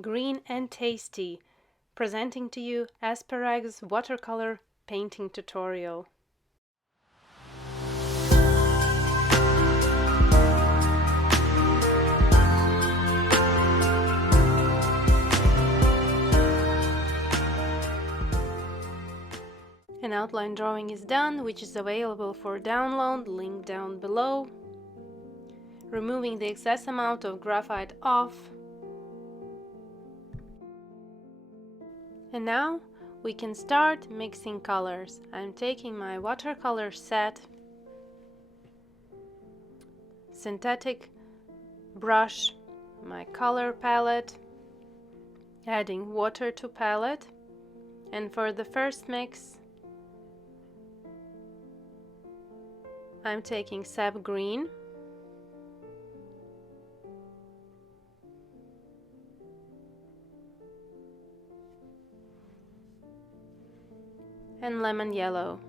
green and tasty, presenting to you Asparagus Watercolor painting tutorial. An outline drawing is done, which is available for download, link down below. Removing the excess amount of graphite off. And now we can start mixing colors. I'm taking my watercolor set, synthetic brush, my color palette, adding water to palette, and for the first mix I'm taking Sap Green, and lemon yellow.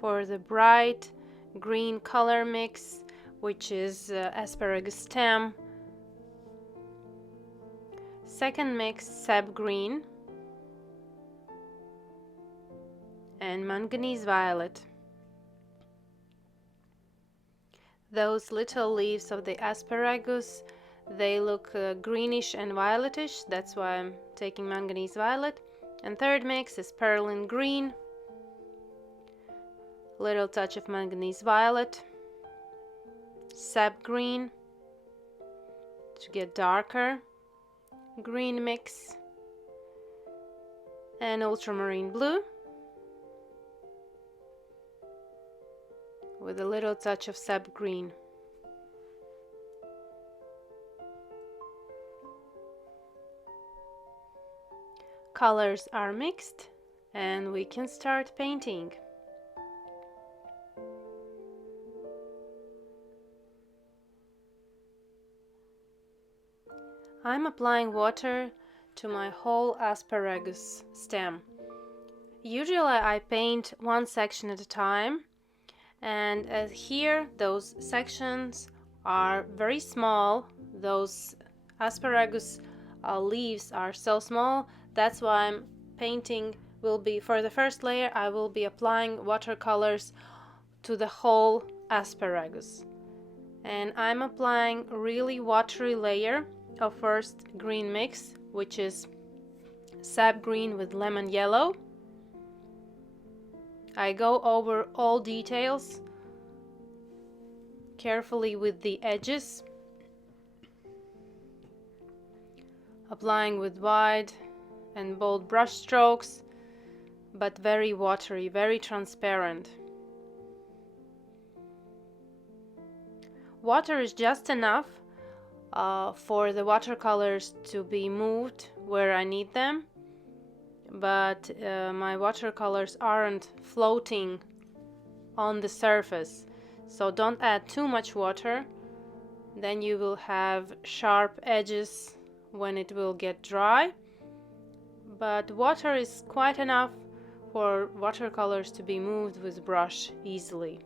For the bright green color mix, which is asparagus stem, second mix Sap Green and Manganese Violet. Those little leaves of the asparagus, they look greenish and violetish, that's why I'm taking Manganese Violet. And third mix is Perlin Green, little touch of Manganese Violet, Sap Green to get darker, green mix, and Ultramarine Blue with a little touch of Sap Green. Colors are mixed and we can start painting. I'm applying water to my whole asparagus stem. Usually I paint one section at a time, and here those sections are very small. Those asparagus leaves are so small, that's why I'm painting will be, for the first layer I will be applying watercolors to the whole asparagus, and I'm applying a really watery layer of first green mix, which is Sap Green with lemon yellow. I go over all details carefully with the edges, applying with wide and bold brush strokes, but very watery, very transparent. Water is just enough for the watercolors to be moved where I need them, but my watercolors aren't floating on the surface, so don't add too much water, then you will have sharp edges when it will get dry. But water is quite enough for watercolors to be moved with brush easily.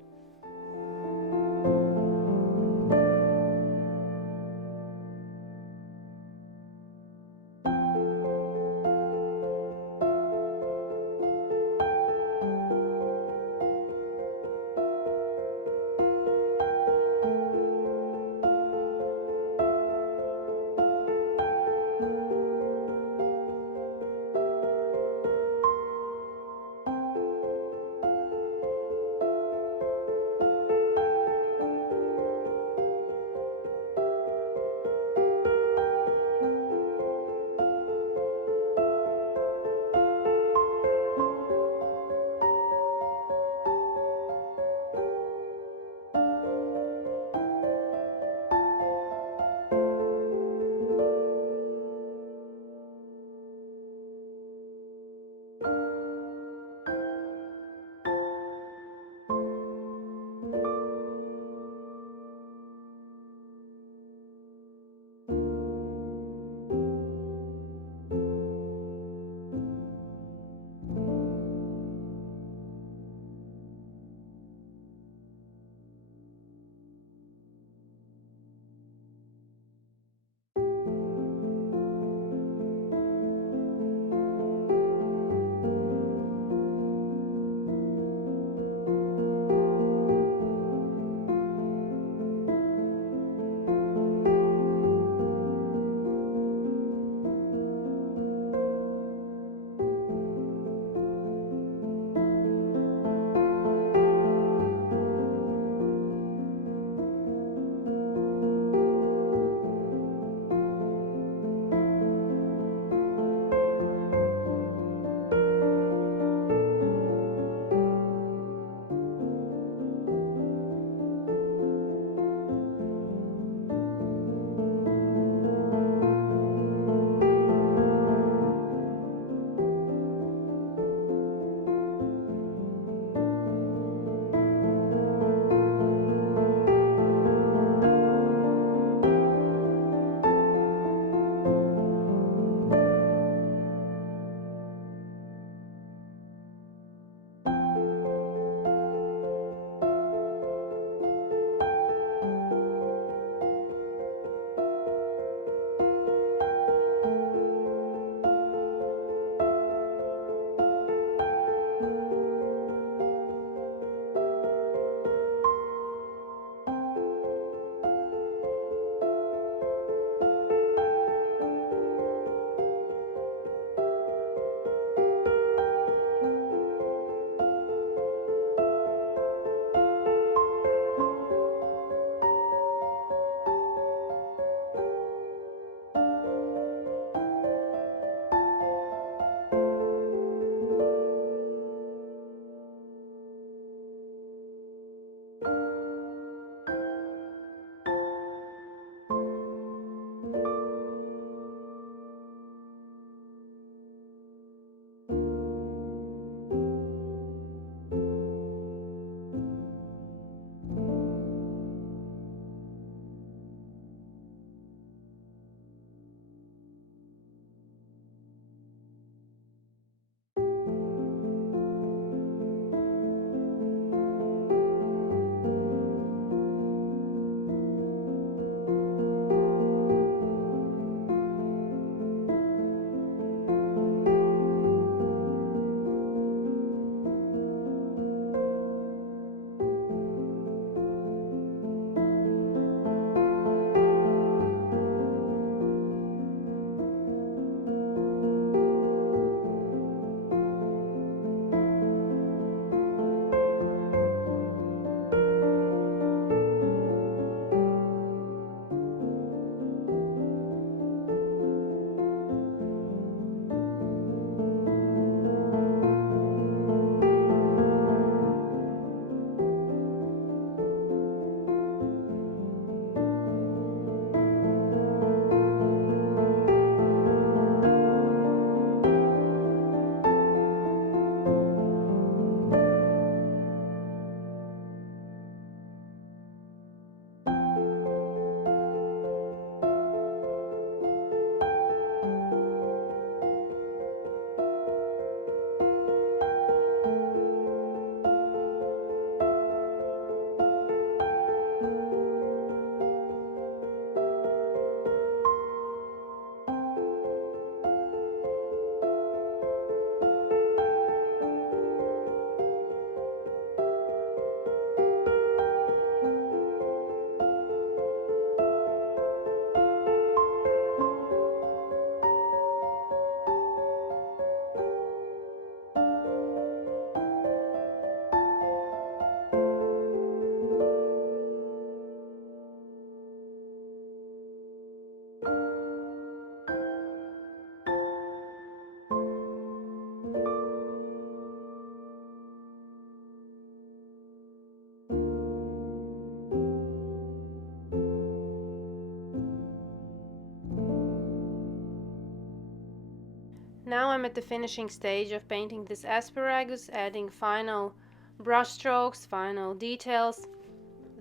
Now I'm at the finishing stage of painting this asparagus, adding final brush strokes, final details.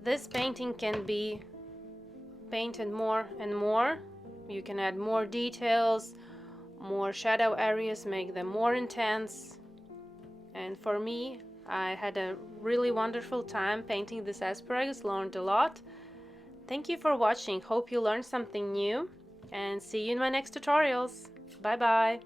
This painting can be painted more and more. You can add more details, more shadow areas, make them more intense. And for me, I had a really wonderful time painting this asparagus, learned a lot. Thank you for watching. Hope you learned something new, and see you in my next tutorials. Bye bye.